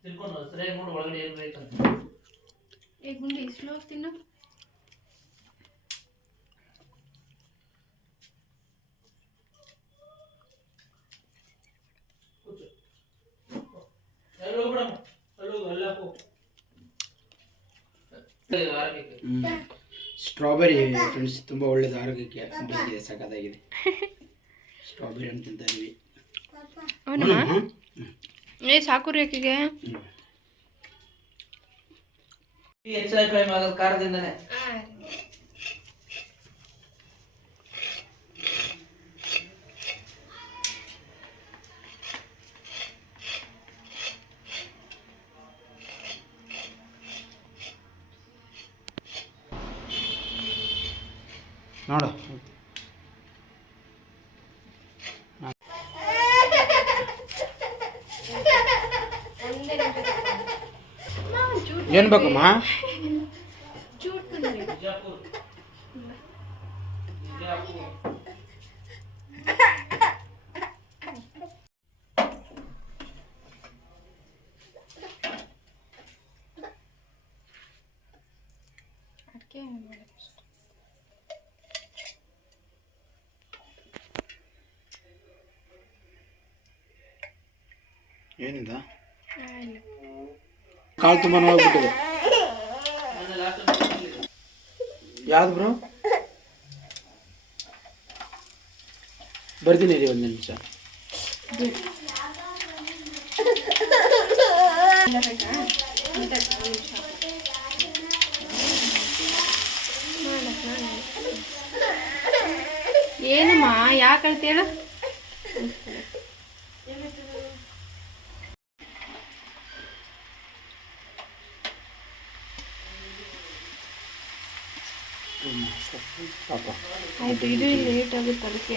ತಿಳ್ಕೊಂಡು ಸರಿಯಾಗಿ ನೋಡಿ ಒಳಗಡೆ ಏನು ಬೇಕಂತ ಏ ಗುಂಡಿ ಸ್ಲೋ ತಿನ್ನು. ಸ್ಟ್ರಾಬೆರಿ ಫ್ರೆಂಡ್ಸ್ ತುಂಬಾ ಒಳ್ಳೇದು ಆರೋಗ್ಯಕ್ಕೆ. ಸಾಕಾಗಿದೆ ಸ್ಟ್ರಾಬೆರಿ ಹಣ್ಣು ತಿಂತಾ ಇದೀವಿ. ಏ ಸಾಕು ರೇಖೆಗೆ. ಈ ಹೆಚ್ಚಾಗಿ ಕಡಿಮೆ ಆಗೋದು ಖಾರದಿಂದನೇ ನೋಡು ಏನು ಬೇಕಮ್ಮ ಚೂಟ್ ಕಾಲು ತುಂಬ ಮೊನ್ನೆ ಯಾವ್ದು ಬ್ರೋ ಬರ್ತೀನಿ ರೀ ಒಂದು ನಿಮಿಷ. ಏನಮ್ಮ ಯಾಕೆ ಅಳ್ತೇಳು ಪಾಪ ಆಯ್ತು ಇದು ಲೇಟ್ ಆಗುತ್ತೆ ಅದಕ್ಕೆ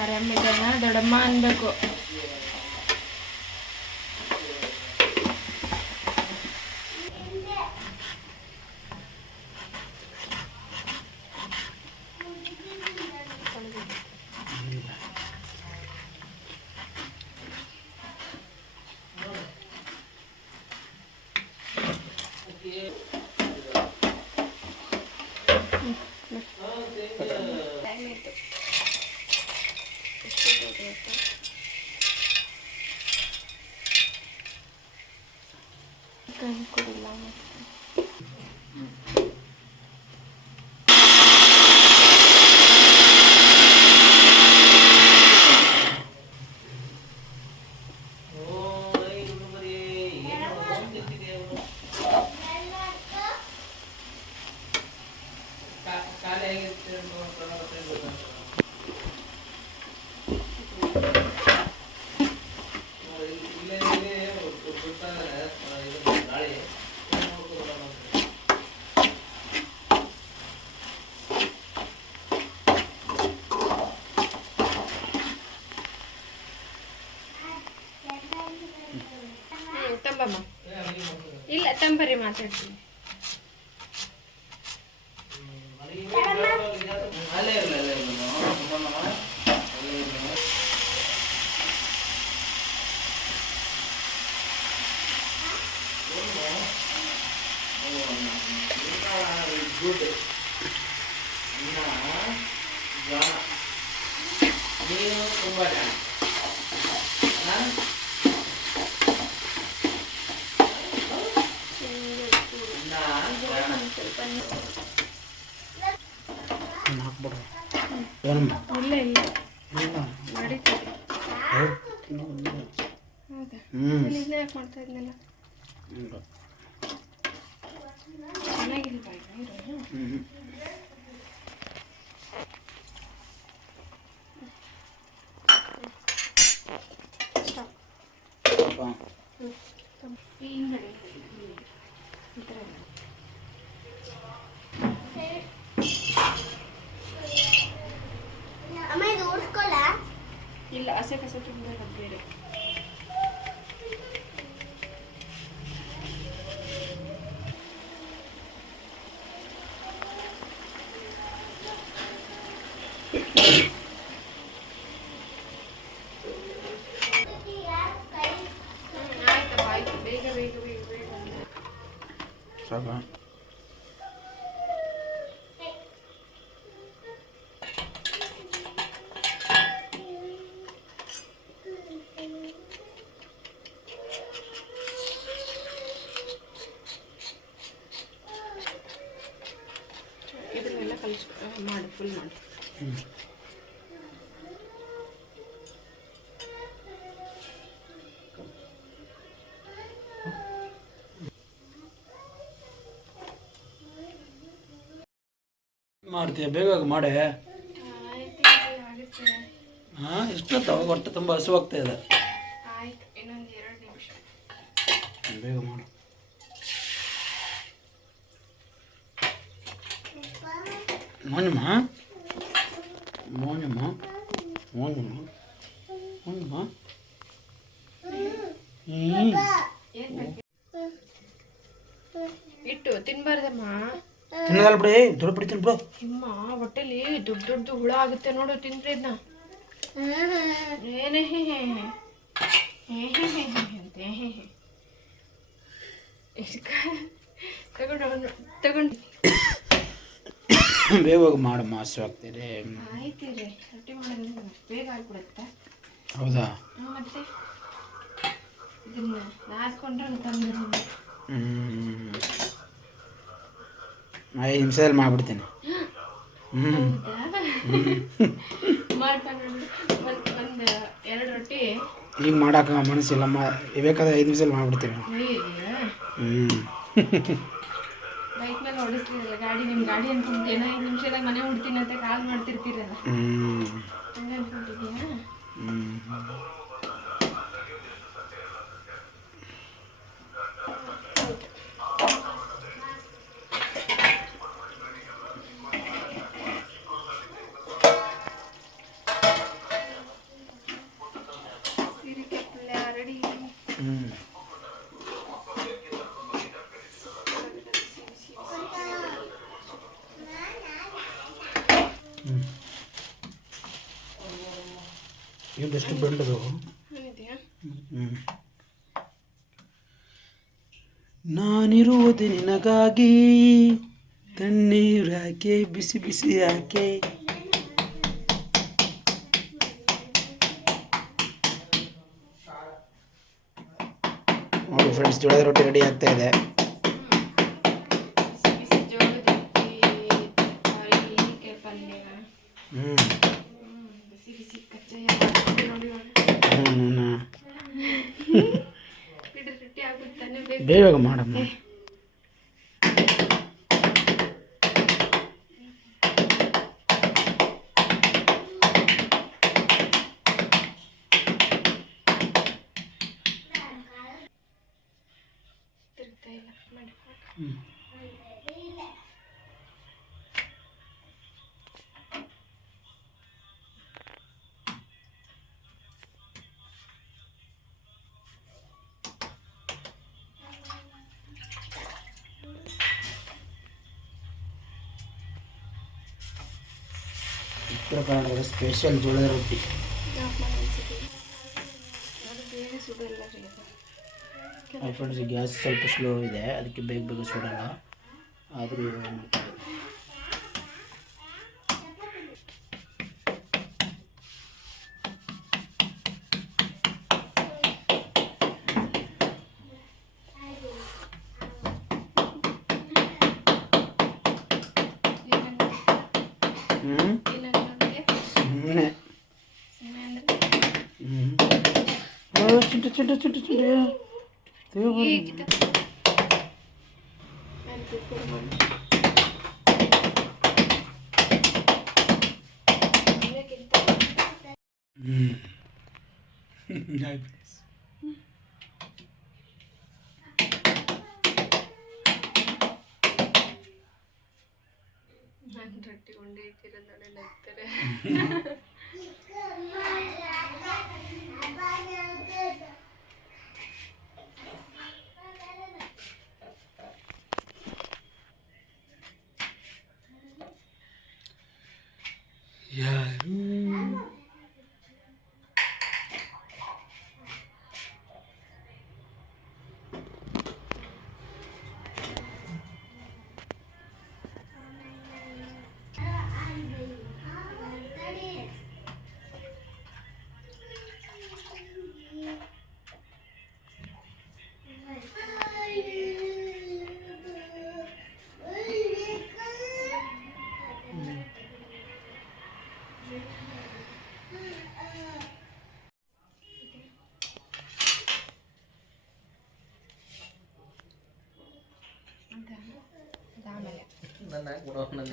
ಆರಾಮಿದ್ದಾನ ದೊಡ್ಡಮ್ಮ ಅನ್ಬೇಕು टमाटर की Good. okay. ಹಾಕ್ಬಿಡು. ಏನಮ್ಮ? ಇಲ್ಲ ಇಲ್ಲ. ಹ್ಞೂ ಇಲ್ಲಿ ಯಾಕೆ ಮಾಡ್ತಾ ಇದ್ನಲ್ಲ? ಹ್ಞೂ ಚೆನ್ನಾಗಿಲ್ವಾ ನೀರು. ಹ್ಞೂ ಸ್ಟಾಪ್. ಅಪ್ಪ. ಈ ಹಿಂಗಡೆ ಈ ಥರ ಇಲ್ಲ. ಅಮ್ಮ ಇದು ಓಡಿಸ್ಕೊಲ್ಲ ಇಲ್ಲ ಹಸೆ ಕಸ ತುಂಬ ಬೇರೆ ಹ್ಮ್, ಆಯ್ತಪ್ಪ ಆಯ್ತು ಮಾಡ್ತೀಯ? ಬೇಗ ಮಾಡೆ. ಹಾಂ ಇಷ್ಟೊತ್ತು ಹೊಟ್ಟೆ ತುಂಬ ಹಸುವಾಗ್ತಾ ಇದೆ. ಬೇಗ ಮಾಡು. ಮೋನಮ್ಮ ಮೋನಮ್ಮ ಮೋನಮ್ಮ ಮೋನಮ್ಮ ಇಟ್ಟು ತಿನ್ಬಾರ್ದಮ್ಮ. ತಿನ್ನಲ್ಲ ಬಿಡಿ ದೊಡ್ಡ ಬಿಡಿ ತಿನ್ಬಿಡು. ನಿಮ್ಮ ಹೊಟ್ಟೆಲಿ ದೊಡ್ಡ ದೊಡ್ಡ ಹುಳ ಆಗುತ್ತೆ ನೋಡು ತಿಂದ್ರೆ ಇದನ್ನ ಏನೇ ಹೇ ಹೇ ಹೇ. ಹೇ ಹೇ ಹೇ ಹೇ ತಗೊಂಡು ತಗೊಂಡು. ಬೇಗ ಹೋಗಿ ಮಾಡಮ್ಮ ಹಸುವಾಗ್ತಿದೆ ಆಯ್ತು ರೀ ರೊಟ್ಟಿ ಮಾಡೋದು ಬೇಗ ಆಗ್ಬಿಡುತ್ತೆ? ಹೌದಾ? ಹ್ಮ್, ಮತ್ತೆ? ಇದನ್ನ ನಾದ್ಕೊಂಡ್ರೆ ತಂದು ಹ್ಞೂ ಐದು ನಿಮಿಷದಲ್ಲಿ ಮಾಡಿಬಿಡ್ತೀನಿ. ಹ್ಞೂ ಈಗ ಮಾಡೋಕೆ ಮನಸ್ಸಿಲ್ಲಮ್ಮ. ಬೇಕಾದ್ರೆ ಐದು ನಿಮಿಷದಲ್ಲಿ ಮಾಡ್ಬಿಡ್ತೀನಿ. ಹ್ಞೂ ಬೈಕ್ ಮೇಲೆ ಓಡಿಸ್ತೀರಲ್ಲ ಗಾಡಿ ನಿಮ್ಮ ಗಾಡಿ ಅನ್ಕೊಂಡು ಏನೋ ಐದು ನಿಮಿಷದಾಗ ಮನೆ ಹುಡ್ತೀನಿ ಅಂತ ಕಾಲ್ ಮಾಡ್ತಿರ್ತೀರಲ್ಲ. ಹಂಗ ಅನ್ಕೊಂಡಿದ್ಯಾ ಹ್ಞೂ ಸೀರೆಗೆ ಪಲ್ಯ ರೆಡಿ ಹ್ಞೂ ಹ್ಞೂ ಇದೆಷ್ಟು ಹ್ಞೂ ನಾನಿರುವುದು ನಿನಗಾಗಿ ತಣ್ಣೀರು ಯಾಕೆ ಬಿಸಿ ಬಿಸಿ ಯಾಕೆ ನೋಡಿ ಫ್ರೆಂಡ್ಸ್ ಜೋಳದ ರೊಟ್ಟಿ ರೆಡಿ ಆಗ್ತಾ ಇದೆ ಬಿಸಿ ಬಿಸಿ ಜೋಳದ ರೊಟ್ಟಿ ತರಕಾರಿ ಹೀರೆಕಾಯಿ ಪಲ್ಯ ಹ್ಞೂ ಹ್ಮ್, ಬಿಸಿ ಬಿಸಿ ಕಜ್ಜಾಯ ಮಾಡ್ಕೊಂಡು ನೋಡಿ ಇವಾಗ. ಹ್ಞೂ ಬಿಡ್ರಿ ರೊಟ್ಟಿ ಆಗುತ್ತಾನೆ ಬೇಕು ಬೇಗ ಮಾಡಮ್ಮ ಉತ್ತರ ಕರ್ನಾಟಕದ ಸ್ಪೆಷಲ್ ಜೋಳದ ರೊಟ್ಟಿ. ಫ್ರೆಂಡ್ಸ್ ಗ್ಯಾಸ್ ಸ್ವಲ್ಪ ಸ್ಲೋ ಇದೆ ಅದಕ್ಕೆ ಬೇಗ ಬೇಗ ಸುಡೋಣ. ಆದರೂ nice. രട്ടിക്കൊണ്ടേക്കിരുന്നാണ് ഇത്തരം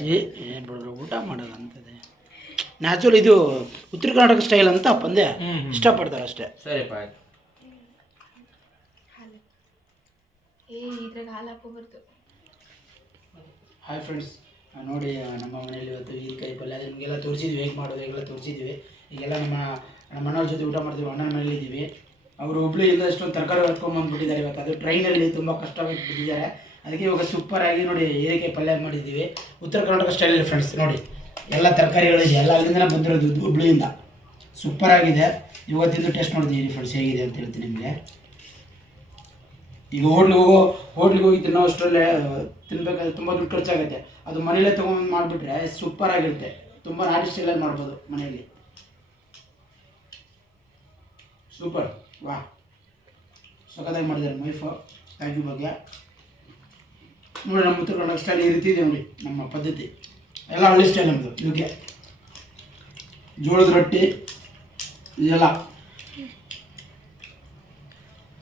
ಏ ಏನು ಬಿಡ್ರಿ ಊಟ ಮಾಡೋದು ಅಂತದೆ ನ್ಯಾಚುರಲ್ ಇದು ಉತ್ತರ ಕರ್ನಾಟಕ ಸ್ಟೈಲ್ ಅಂತ ಪಂದ್ಯ ಇಷ್ಟಪಡ್ತಾರೆ ಅಷ್ಟೇ. ಸರಿ ಬಾಯ್ ಹಾಲು ಏ ಇದ್ರಾಗ ಹಾಲು ಹಾಕೋಬಾರ್ದು ಹಾಯ್ ಫ್ರೆಂಡ್ಸ್ ನೋಡಿ ನಮ್ಮ ಮನೇಲಿ ಇವತ್ತು ಹೀರಿಕಾಯಿ ಪಲ್ಯ ಅದು ನಿಮಗೆಲ್ಲ ತೋರಿಸಿದ್ವಿ ಹೇಗೆ ಮಾಡೋದು ಹೇಗೆಲ್ಲ ತೋರಿಸಿದ್ವಿ. ಈಗೆಲ್ಲ ನಮ್ಮ ನಮ್ಮ ಅಣ್ಣವ್ರ ಜೊತೆ ಊಟ ಮಾಡ್ತೀವಿ ಅಣ್ಣನ ಮನೇಲಿ ಇದ್ದೀವಿ. ಅವರು ಹುಬ್ಳಿಯಿಂದ ಎಷ್ಟೊಂದು ತರಕಾರಿ ಹೊತ್ಕೊಂಡ್ಬಂದ್ಬಿಟ್ಟಿದ್ದಾರೆ ಇವತ್ತು. ಅದು ಟ್ರೈನಲ್ಲಿ ತುಂಬ ಕಷ್ಟವಾಗಿ ಬಿಟ್ಟಿದ್ದಾರೆ. ಅದಕ್ಕೆ ಇವಾಗ ಸೂಪರ್ ಆಗಿ ನೋಡಿ ಹೀರೆಕಾಯಿ ಪಲ್ಯ ಮಾಡಿದ್ದೀವಿ. ಉತ್ತರ ಕರ್ನಾಟಕ ಸ್ಟೈಲಲ್ಲಿ ಫ್ರೆಂಡ್ಸ್ ನೋಡಿ. ಎಲ್ಲ ತರಕಾರಿಗಳಿದೆ ಎಲ್ಲ ಅಲ್ಲಿಂದ ಬಂದಿರೋದು ಹುಬ್ಳಿಯಿಂದ. ಸೂಪರ್ ಆಗಿದೆ. ಇವತ್ತಿಂದು ಟೇಸ್ಟ್ ನೋಡ್ತೀನಿ ಫ್ರೆಂಡ್ಸ್ ಹೇಗಿದೆ ಅಂತ ಹೇಳ್ತೀನಿ ನಿಮಗೆ. ಈಗ ಹೋಟ್ಲಿಗೆ ಹೋಗೋ, ಹೋಟ್ಲಿಗೆ ಹೋಗಿ ತಿನ್ನೋ ಅಷ್ಟರಲ್ಲೇ ತಿನ್ಬೇಕಾದ್ರೆ ತುಂಬ ದುಡ್ಡು ಖರ್ಚಾಗುತ್ತೆ. ಅದು ಮನೇಲೇ ತೊಗೊಂಡು ಮಾಡಿಬಿಟ್ರೆ ಸೂಪರ್ ಆಗಿರುತ್ತೆ. ತುಂಬ ನಾಟಿ ಸ್ಟೈಲಲ್ಲಿ ಮಾಡ್ಬೋದು ಮನೆಯಲ್ಲಿ. ಸೂಪರ್ ವಾ. ಸಖತ್ತಾಗಿ ಮಾಡಿದ್ದಾರೆ ವೈಫು ಥ್ಯಾಂಕ್ ಯು ಬಗ್ಗೆ ನೋಡಿ ನಮ್ಮ ಉತ್ತರ ಕನ್ನಡ ಸ್ಟೈಲ್ ಈ ರೀತಿ ಇದೆ ನೋಡಿ, ನಮ್ಮ ಪದ್ಧತಿ. ಎಲ್ಲ ಹಳ್ಳಿ ಸ್ಟೈಲ್ ನಮ್ಮದು ಇದಕ್ಕೆ ಜೋಳದ ರೊಟ್ಟಿ, ಇದೆಲ್ಲ.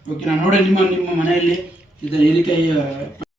ಓಕೆ ನಾನು ನೋಡಿ ನಿಮ್ಮ ನಿಮ್ಮ ಮನೆಯಲ್ಲಿ ಇದು ಹೀರೆಕಾಯಿ